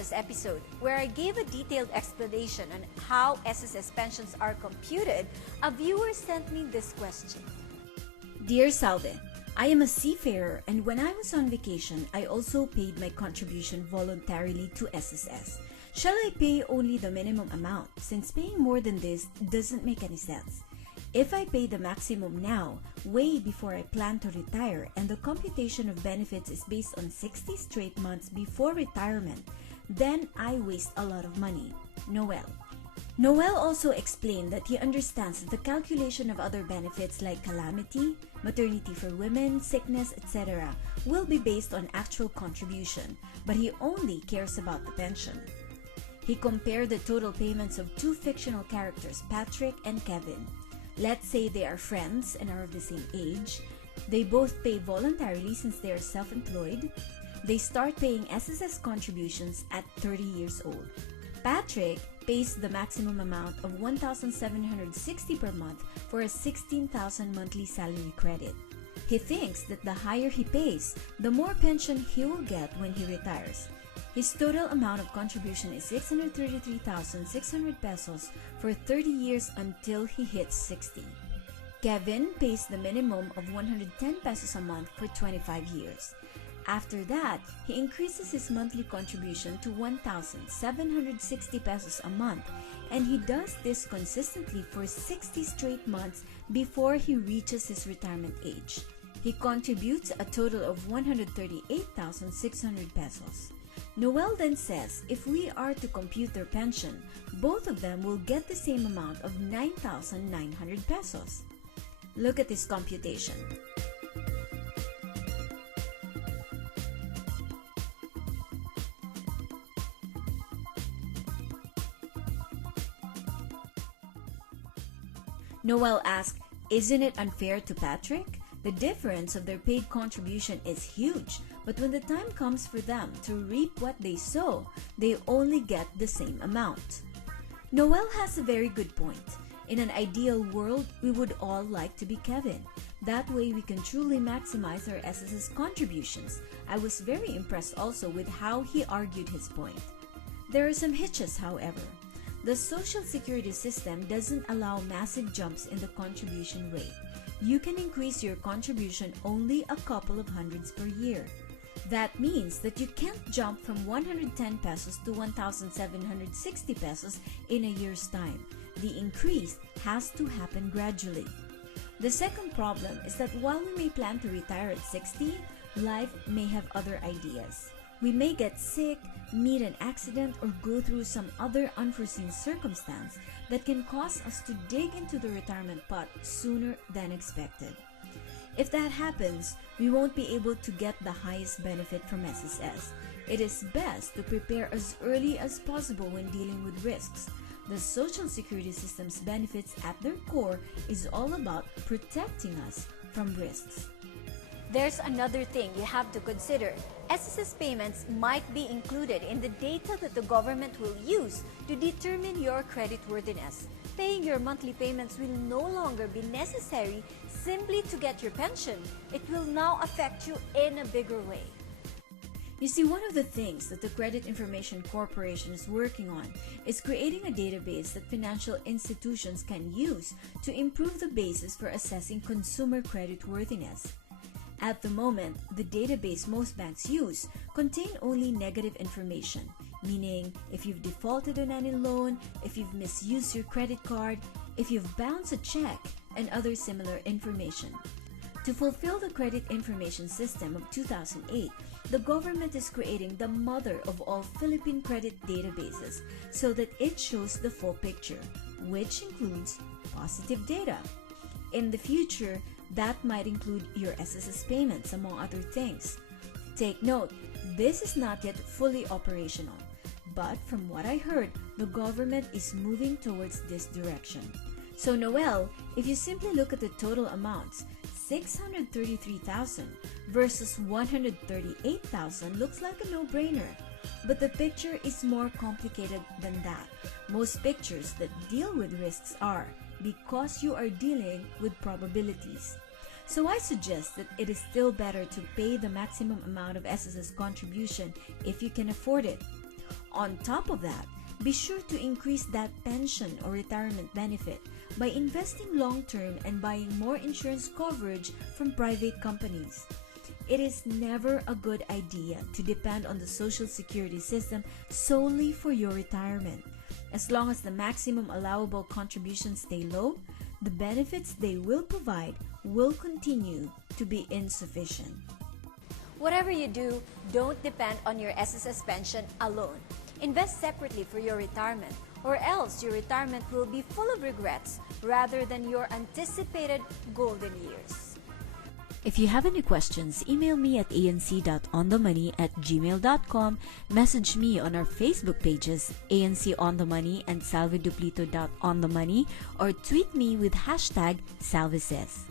This episode, where I gave a detailed explanation on how SSS pensions are computed, a viewer sent me this question. Dear Salve, I am a seafarer, and when I was on vacation, I also paid my contribution voluntarily to SSS. Shall I pay only the minimum amount, since paying more than this doesn't make any sense? If I pay the maximum now, way before I plan to retire, and the computation of benefits is based on 60 straight months before retirement, then I waste a lot of money. Noel. Noel also explained that he understands that the calculation of other benefits like calamity, maternity for women, sickness, etc. will be based on actual contribution, but he only cares about the pension. He compared the total payments of two fictional characters, Patrick and Kevin. Let's say they are friends and are of the same age. They both pay voluntarily since they are self-employed. They start paying SSS contributions at 30 years old. Patrick pays the maximum amount of $1,760 per month for a $16,000 monthly salary credit. He thinks that the higher he pays, the more pension he will get when he retires. His total amount of contribution is 633,600 pesos for 30 years until he hits 60. Kevin pays the minimum of 110 pesos a month for 25 years. After that, he increases his monthly contribution to 1,760 pesos a month, and he does this consistently for 60 straight months before he reaches his retirement age. He contributes a total of 138,600 pesos. Noel then says if we are to compute their pension, both of them will get the same amount of 9,900 pesos. Look at this computation. Noel asked, isn't it unfair to Patrick? The difference of their paid contribution is huge, but when the time comes for them to reap what they sow, they only get the same amount. Noel has a very good point. In an ideal world, we would all like to be Kevin. That way we can truly maximize our SSS contributions. I was very impressed also with how he argued his point. There are some hitches, however. The Social Security system doesn't allow massive jumps in the contribution rate. You can increase your contribution only a couple of hundreds per year. That means that you can't jump from 110 pesos to 1,760 pesos in a year's time. The increase has to happen gradually. The second problem is that while we may plan to retire at 60, life may have other ideas. We may get sick, meet an accident, or go through some other unforeseen circumstance that can cause us to dig into the retirement pot sooner than expected. If that happens, we won't be able to get the highest benefit from SSS. It is best to prepare as early as possible when dealing with risks. The Social Security system's benefits at their core is all about protecting us from risks. There's another thing you have to consider. SSS payments might be included in the data that the government will use to determine your creditworthiness. Paying your monthly payments will no longer be necessary simply to get your pension. It will now affect you in a bigger way. You see, one of the things that the Credit Information Corporation is working on is creating a database that financial institutions can use to improve the basis for assessing consumer creditworthiness. At the moment, the database most banks use contain only negative information, meaning if you've defaulted on any loan, if you've misused your credit card, if you've bounced a check, and other similar information. To fulfill the Credit Information System of 2008, the government is creating the mother of all Philippine credit databases so that it shows the full picture, which includes positive data. In the future, that might include your SSS payments, among other things. Take note, this is not yet fully operational, but from what I heard, the government is moving towards this direction. So Noel, if you simply look at the total amounts, 633,000 versus 138,000 looks like a no-brainer. But the picture is more complicated than that. Most pictures that deal with risks are because you are dealing with probabilities. So I suggest that it is still better to pay the maximum amount of SSS contribution if you can afford it. On top of that, be sure to increase that pension or retirement benefit by investing long-term and buying more insurance coverage from private companies. It is never a good idea to depend on the Social Security system solely for your retirement. As long as the maximum allowable contributions stay low, the benefits they will provide will continue to be insufficient. Whatever you do, don't depend on your SSS pension alone. Invest separately for your retirement, or else your retirement will be full of regrets rather than your anticipated golden years. If you have any questions, email me at anc.onthemoney@gmail.com, message me on our Facebook pages, ANC On The Money and salveduplito.onthemoney, or tweet me with #SalveSays.